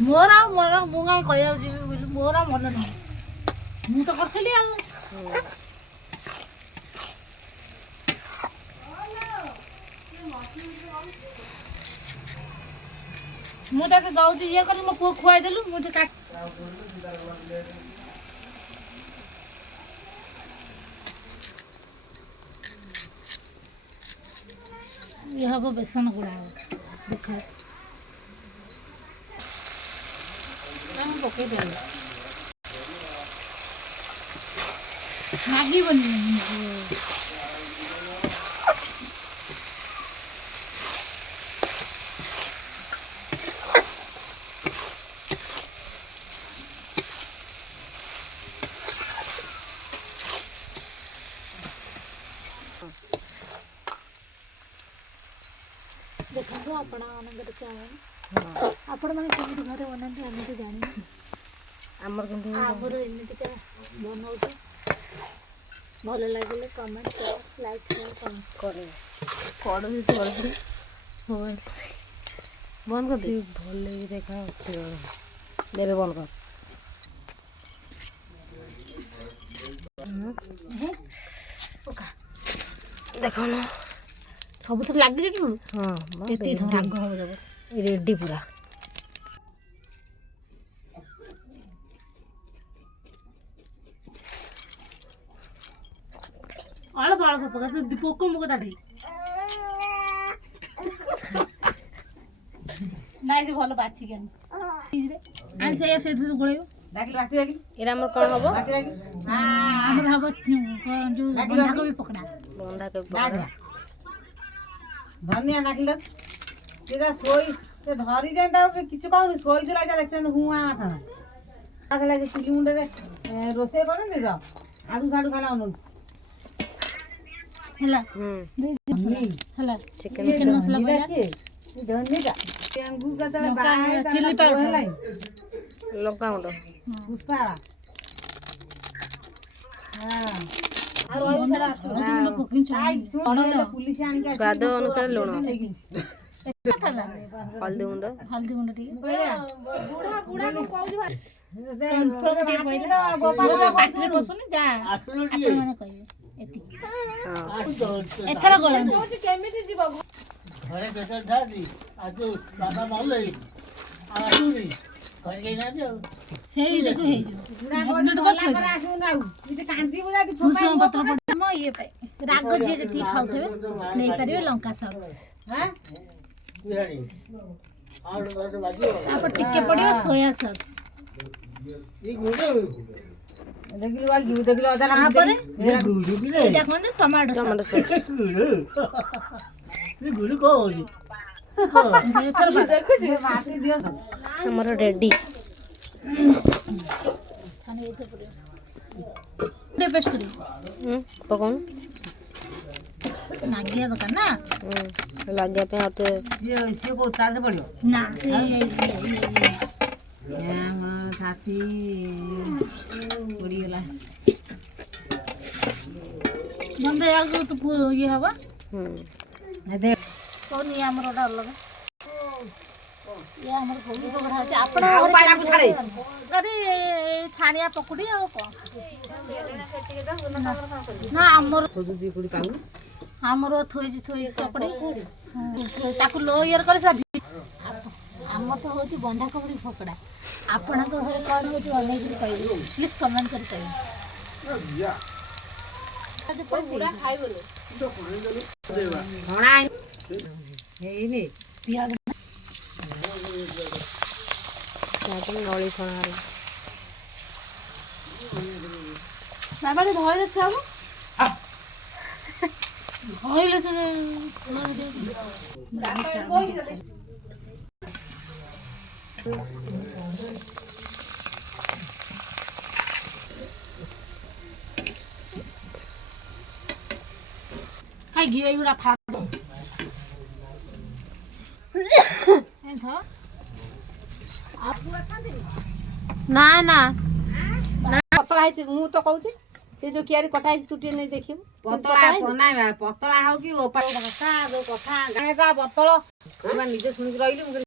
मोरा मोरा मुंगा कहिया जीवी बोली मोरा मन नहीं मु तो करथली आ मु तो दउची ये कर मो पु खुआई देलु मु तो काट ये हबो बेसन गुड़ा देखा हम पके देल मैगी बनी देखो अपना अनंतर चावल आपण माने केमिति घरे बनाते हम तो जानि हमर केमिति हमर एमिति का बनाउछ भल लागले कमेंट लाइक शेयर करे पड़ भी छोड़ दे मोबाइल बंद कर दे भल लगे देखा देबे बंद कर देखो ना सब तो लाग जे हां एती राग हो जब रेडी पूरा आला बाळा सब का दीपक मुक दाढी नाइ जे भलो बाची के आइ से से गोळेयो डाकली बाटी डाकली एरा हमर कोन हबो बाटी डाकली हां हमर हबो जो बंधा को भी पकड़ा धनिया डाकल तेरा सोई से धरी जेंदा किछु कहू सोई दिला जा देखछन हुआ माथा आखला जे चिली मुंडे रे रोसे कोन दे जा आडू साडू खाना अनु हला हला चिकन मसाला बोला धनिया का टेंगू का तले बाहर चिल्ली पाउडर लंका गुंड पुष्पा हां और ओइ सारा पुलिस आन के स्वाद अनुसार लूण हल्दी गुंड ठीक बूढ़ा बूढ़ा को कहू भाई पाटरे बसुनी जा आपण माने कहबे एति हां एथरा गळन केमिति जीव घरे बेसन धादी आजो बाबा माउले आजुनी कहि गई ना जो सेही देखो हे जो मिनट पर आसु नाउ इ कांदी बुला कि भुसम पत्र पड़ म ये पाई राग जे जति खाउथबे नै परिबे लंका सॉस हां बिरानी और बाजी आप टिके पड़ियो सोया सॉस ई गुडे देखिलो वाल गिव देखिलो अदा ना पर एटा कोन टमाटो सॉस ये गुडे को होली देखो जे माटी दियो हमर रेडी छाने इथे पड़े दे पेस्ट करी पकोन नागिया दका ना लाग्या पे आते से को उतार से पड़ियो ना से हम खाती पड़ी गला बंदे आगो तो ये हवा दे कौन ये हमर ऑर्डर लगा ये हमर कोई पकड़ा है आपण पाला को छाड़े करी छानिया पकुड़ी आ को ना हमर खोजु पुडी पाऊ हमर थोई चपड़ी ताकू लो ईयर करे सब हमर तो होची बंधा कोबड़ी पकड़ा आपण को घरे कोन होची अनेक कहबो प्लीज कमेंट कर चाहिए आज पूरा खाइ बोलो खाना हे नी प्याज नली छणा बाबाले धोय दे छाबो धोइले से हाय गियो इगुडा फा ना ना पतला है मु तो कहू से जो कियारी कटा है चुटी नहीं देखियो पतला ना पतला हो कि ऊपर भाषा जो कथा गाने का पतला निजे सुनी रहिली